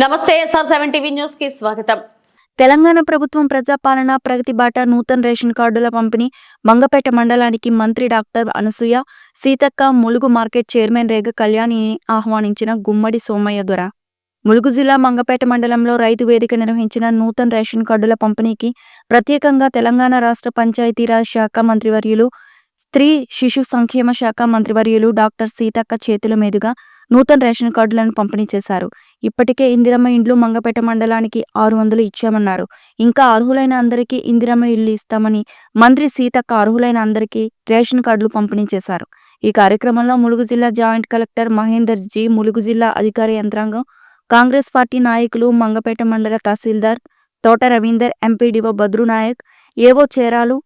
నమస్తే SR seven TV న్యూస్కి స్వాగతం. తెలంగాణ ప్రభుత్వం ప్రజాపాలన ప్రగతి బాట నూతన రేషన్ కార్డుల పంపిణీ మంగపేట మండలానికి మంత్రి doctor Anasuya Seethakka Mulugu market chairman Rega కళ్యాణిని ఆహ్వానించిన గుమ్మడి సోమయ్య దొర. ములుగు జిల్లా మంగపేట మండలంలో రైతు వేదిక నిర్వహించిన నూతన రేషన్ కార్డుల పంపిణీకి ప్రత్యేకంగా తెలంగాణ రాష్ట్ర పంచాయతీరాజ్ శాఖ మంత్రివర్యులు స్త్రీ శిశు సంక్షేమ శాఖ మంత్రివర్యులు డాక్టర్ సీతక్క చేతుల మీదుగా నూతన రేషన్ కార్డులను పంపిణీ చేశారు. ఇప్పటికే ఇందిరమ్మ ఇండ్లు మంగపేట మండలానికి ఆరు వందలు ఇచ్చామన్నారు. ఇంకా అర్హులైన అందరికీ ఇందిరమ్మ ఇల్లు ఇస్తామని మంత్రి సీతక్క అర్హులైన అందరికీ రేషన్ కార్డులు పంపిణీ చేశారు. ఈ కార్యక్రమంలో ములుగు జిల్లా జాయింట్ కలెక్టర్ మహేందర్ జీ ములుగు జిల్లా అధికార యంత్రాంగం కాంగ్రెస్ పార్టీ నాయకులు మంగపేట మండల తహసీల్దార్ తోట రవీందర్ ఎంపీడీఓ బద్రు నాయక్ ఏవో చేరాలు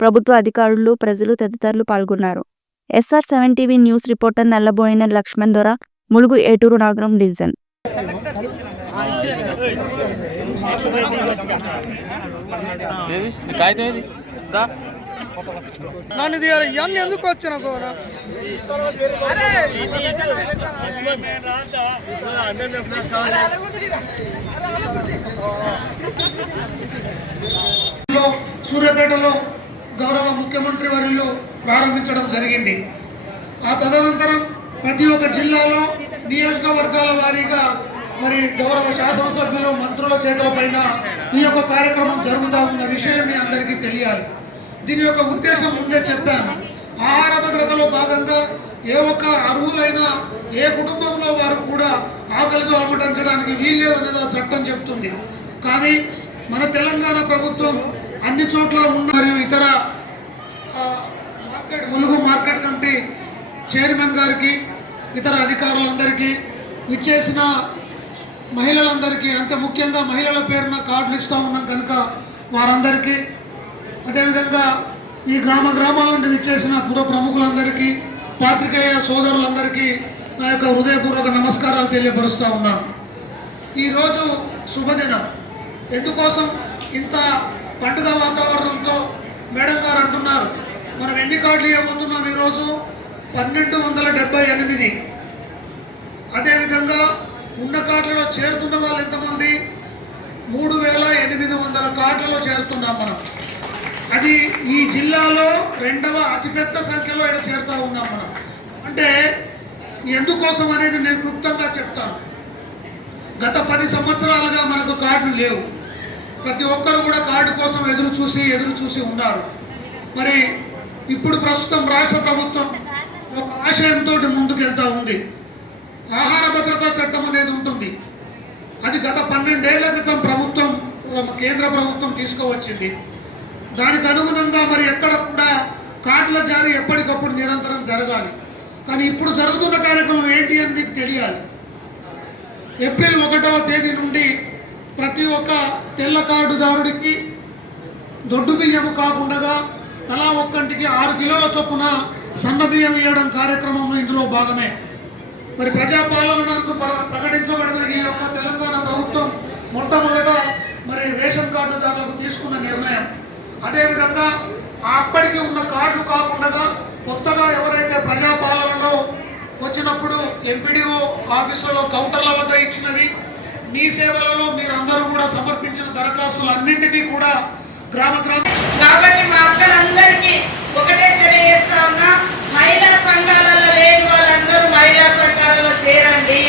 ప్రభుత్వ అధికారులు ప్రజలు తదితరులు పాల్గొన్నారు. SR seven TV news reporter Nallaboina Laxman Dora Mulugu Eturu Nagaram division. నన్ను తీయాలి. ఇవన్నీ ఎందుకు వచ్చిన లో సూర్యాపేటలో గౌరవ ముఖ్యమంత్రి వర్యులు ప్రారంభించడం జరిగింది. ఆ తదనంతరం ప్రతి ఒక్క జిల్లాలో నియోజకవర్గాల వారీగా మరి గౌరవ శాసనసభ్యులు మంత్రుల చేతుల పైన ఈ యొక్క కార్యక్రమం జరుగుతూ ఉన్న విషయం మీ అందరికీ తెలియాలి. దీని యొక్క ఉద్దేశం ముందే చెప్పాను. ఆహార భద్రతలో భాగంగా ఏ ఒక్క అర్హులైన ఏ కుటుంబంలో వారు కూడా ఆకలితో అలమటించడానికి వీల్లేదు అనేది ఆ చట్టం చెప్తుంది. కానీ మన తెలంగాణ ప్రభుత్వం అన్ని చోట్ల ఉన్న మరియు ఇతర market Mulugu market committee chairman గారికి ఇతర అధికారులందరికీ విచ్చేసిన మహిళలందరికీ అంటే ముఖ్యంగా మహిళల పేరున కార్డులు ఇస్తూ ఉన్నాం కనుక వారందరికీ. అదేవిధంగా ఈ గ్రామ గ్రామాల నుండి విచ్చేసిన పుర ప్రముఖులందరికీ పాత్రికేయ సోదరులందరికీ నా యొక్క హృదయపూర్వక నమస్కారాలు తెలియపరుస్తూ ఉన్నాను. ఈరోజు శుభదినం. ఎందుకోసం ఇంత పండుగ వాతావరణంతో మేడం గారు అంటున్నారు మనం ఎన్ని కార్డులు ఇవ్వబోతున్నాం ఈరోజు? పన్నెండు వందల డెబ్బై ఎనిమిది. అదేవిధంగా ఉన్న కార్డులలో చేరుకున్న వాళ్ళు ఎంతమంది? మూడు వేల ఎనిమిది వందల కార్డులలో చేరుతున్నాం మనం. అది ఈ జిల్లాలో రెండవ అతిపెద్ద సంఖ్యలో ఇక్కడ చేరుతూ ఉన్నాం మనం. అంటే ఎందుకోసం అనేది నేను క్లుప్తంగా చెప్తాను. గత పది సంవత్సరాలుగా మనకు కార్డులు లేవు. ప్రతి ఒక్కరు కూడా కార్డు కోసం ఎదురు చూసి ఎదురు చూసి ఉన్నారు. మరి ఇప్పుడు ప్రస్తుతం రాష్ట్ర ప్రభుత్వం ఒక ఆశయంతో ముందుకెళ్తా ఉంది. ఆహార భద్రతా చట్టం అనేది ఉంటుంది. అది గత పన్నెండేళ్ళ క్రితం ప్రభుత్వం కేంద్ర ప్రభుత్వం తీసుకువచ్చింది. దానికి అనుగుణంగా మరి ఎక్కడ కూడా కార్డుల జారీ ఎప్పటికప్పుడు నిరంతరం జరగాలి. కానీ ఇప్పుడు జరుగుతున్న కార్యక్రమం ఏంటి అని మీకు తెలియాలి. ఏప్రిల్ ఒకటవ తేదీ నుండి ప్రతి ఒక్క తెల్ల కార్డుదారుడికి దొడ్డు బియ్యము కాకుండా తలా ఒక్కంటికి ఆరు కిలోల చొప్పున సన్న బియ్యం ఇవ్వడం కార్యక్రమంలో ఇందులో భాగమే. మరి ప్రజాపాలన ప్రకటించబడిన ఈ యొక్క తెలంగాణ ప్రభుత్వం మొట్టమొదట మరి రేషన్ కార్డుదారులకు తీసుకున్న నిర్ణయం. అదేవిధంగా అప్పటికి ఉన్న కార్డులు కాకుండా కొత్తగా ఎవరైతే ప్రజాపాలనలో వచ్చినప్పుడు ఎంపీడీఓ ఆఫీసులలో కౌంటర్ల వద్ద ఇచ్చినవి మీ సేవలలో మీరందరూ కూడా సమర్పించిన దరఖాస్తులు అన్నింటినీ కూడా గ్రామ గ్రామ కాబట్టి మా అక్కలందరికీ ఒకటే తెలియజేస్తా ఉన్నా మహిళా సంఘాలలో లేని వాళ్ళందరూ మహిళా సంఘాలలో చేరండి.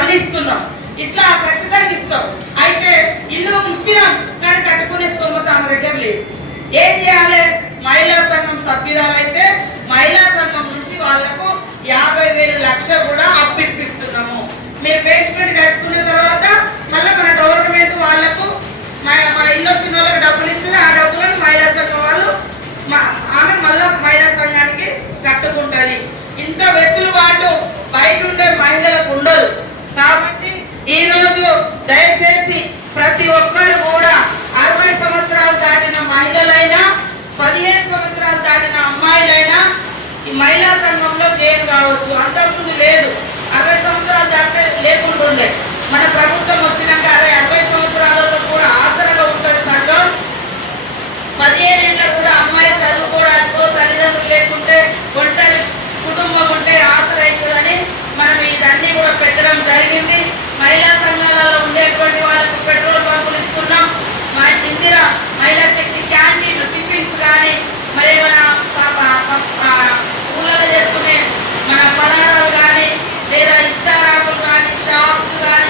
మళ్ళీస్తున్నాం ఇట్లా ఖచ్చితంగా ఇస్తాం. అయితే ఇల్లు ఇచ్చినాం కానీ కట్టుకునే స్థోమత ఆమె దగ్గర లేదు. ఏం చేయాలి? మహిళా సంఘం సభ్యురాలైతే మహిళా సంఘం నుంచి వాళ్ళకు యాభై వేలు లక్ష కూడా అప్పిప్పిస్తున్నాము మీరు బేస్మెంట్ కట్టుకున్న తర్వాత మళ్ళీ మన గవర్నమెంట్ వాళ్ళకు మన ఇల్లు వచ్చిన వాళ్ళకి డబ్బులు ఇస్తుంది ఆ డబ్బు